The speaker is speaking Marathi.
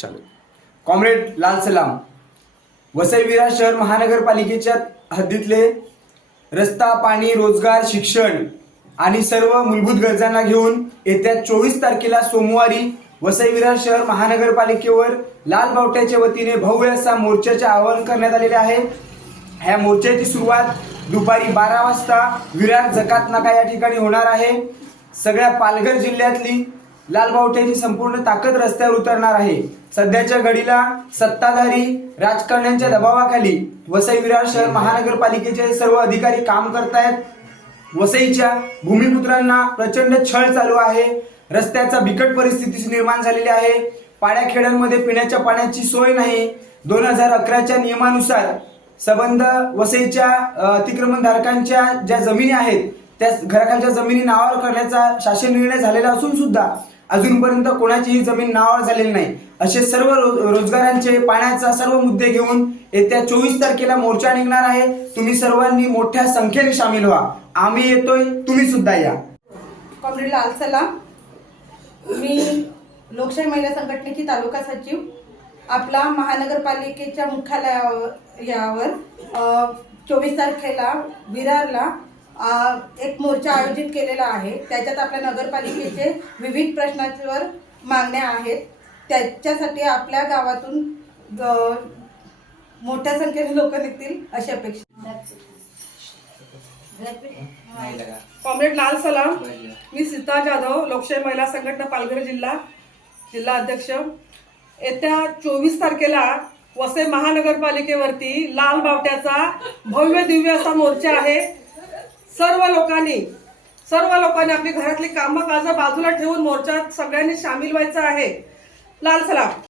चालू. कॉम्रेड लाल सलाम. वसई विरार शहर महानगरपालिकेच्या हद्दीतले रस्ता, पाणी, रोजगार, शिक्षण आणि सर्व मूलभूत गरजांना घेऊन येत्या 24 तारखेला सोमवारी वसई विरार शहर महानगरपालिकेवर लाल बावट्याच्या वतीने भव्य असा मोर्चाचे आवाहन करण्यात आलेले आहे. ह्या मोर्चाची सुरुवात दुपारी 12 वाजता विरार जकात नाका या ठिकाणी होणार आहे. सगळ्या पालघर जिल्ह्यातली लाल बावट्याची संपूर्ण ताकद रस्त्यावर उतरणार आहे. सध्याच्या घडीला सत्ताधारी राजकारण्यांच्या दबावाखाली वसई विरार शहर महानगरपालिकेचे सर्व अधिकारी काम करतायत. वसईच्या भूमिपुत्रांना प्रचंड छळ चालू आहे. रस्त्याचा बिकट परिस्थिती निर्माण झालेली आहे. पाड्याखेड्यांमध्ये पिण्याच्या पाण्याची सोय नाही. 2011च्या नियमानुसार संबंध वसईच्या अतिक्रमणधारकांच्या ज्या जमिनी आहेत त्या घराखालच्या जमिनी नावावर करण्याचा शासन निर्णय झालेला असून सुद्धा अजूनपर्यंत कोणाचीही जमीन नावावर झालेली नाही. असे सर्व रोजगारांचे, पाण्याचा सर्व मुद्दे घेऊन येत्या 24 तारखेला मोर्चा निघणार आहे. तुम्ही सर्वांनी मोठ्या संख्येने सामील व्हा. आम्ही येतोय, तुम्ही सुद्धा या. कॉम्रेड लाल सलाम. मी लोकशाही महिला संघटनेची तालुका सचिव. आपला महानगरपालिकेच्या मुख्यालयावर 24 तारखेला विरारला एक मोर्चा आयोजित केलेला आहे. त्याच्यात आपल्या नगरपालिकेचे विविध प्रश्नांवर मागण्या आहेत. त्याच्यासाठी आपल्या गावातून मोठ्या संख्येने लोक निघतील अशी अपेक्षा. कॉम्रेड लाल सलाम. मी सीता जाधव, लोकशाही महिला संघटना पालघर जिल्हा अध्यक्ष. येत्या 24 तारखेला वसई महानगरपालिकेवरती लाल बावट्याचा भव्य दिव्य असा मोर्चा आहे. सर्व लोकांनी आपली घरातली कामं काजं बाजूला ठेवून मोर्चात सगळ्यांनी सामील व्हायचं आहे. लाल सलाम.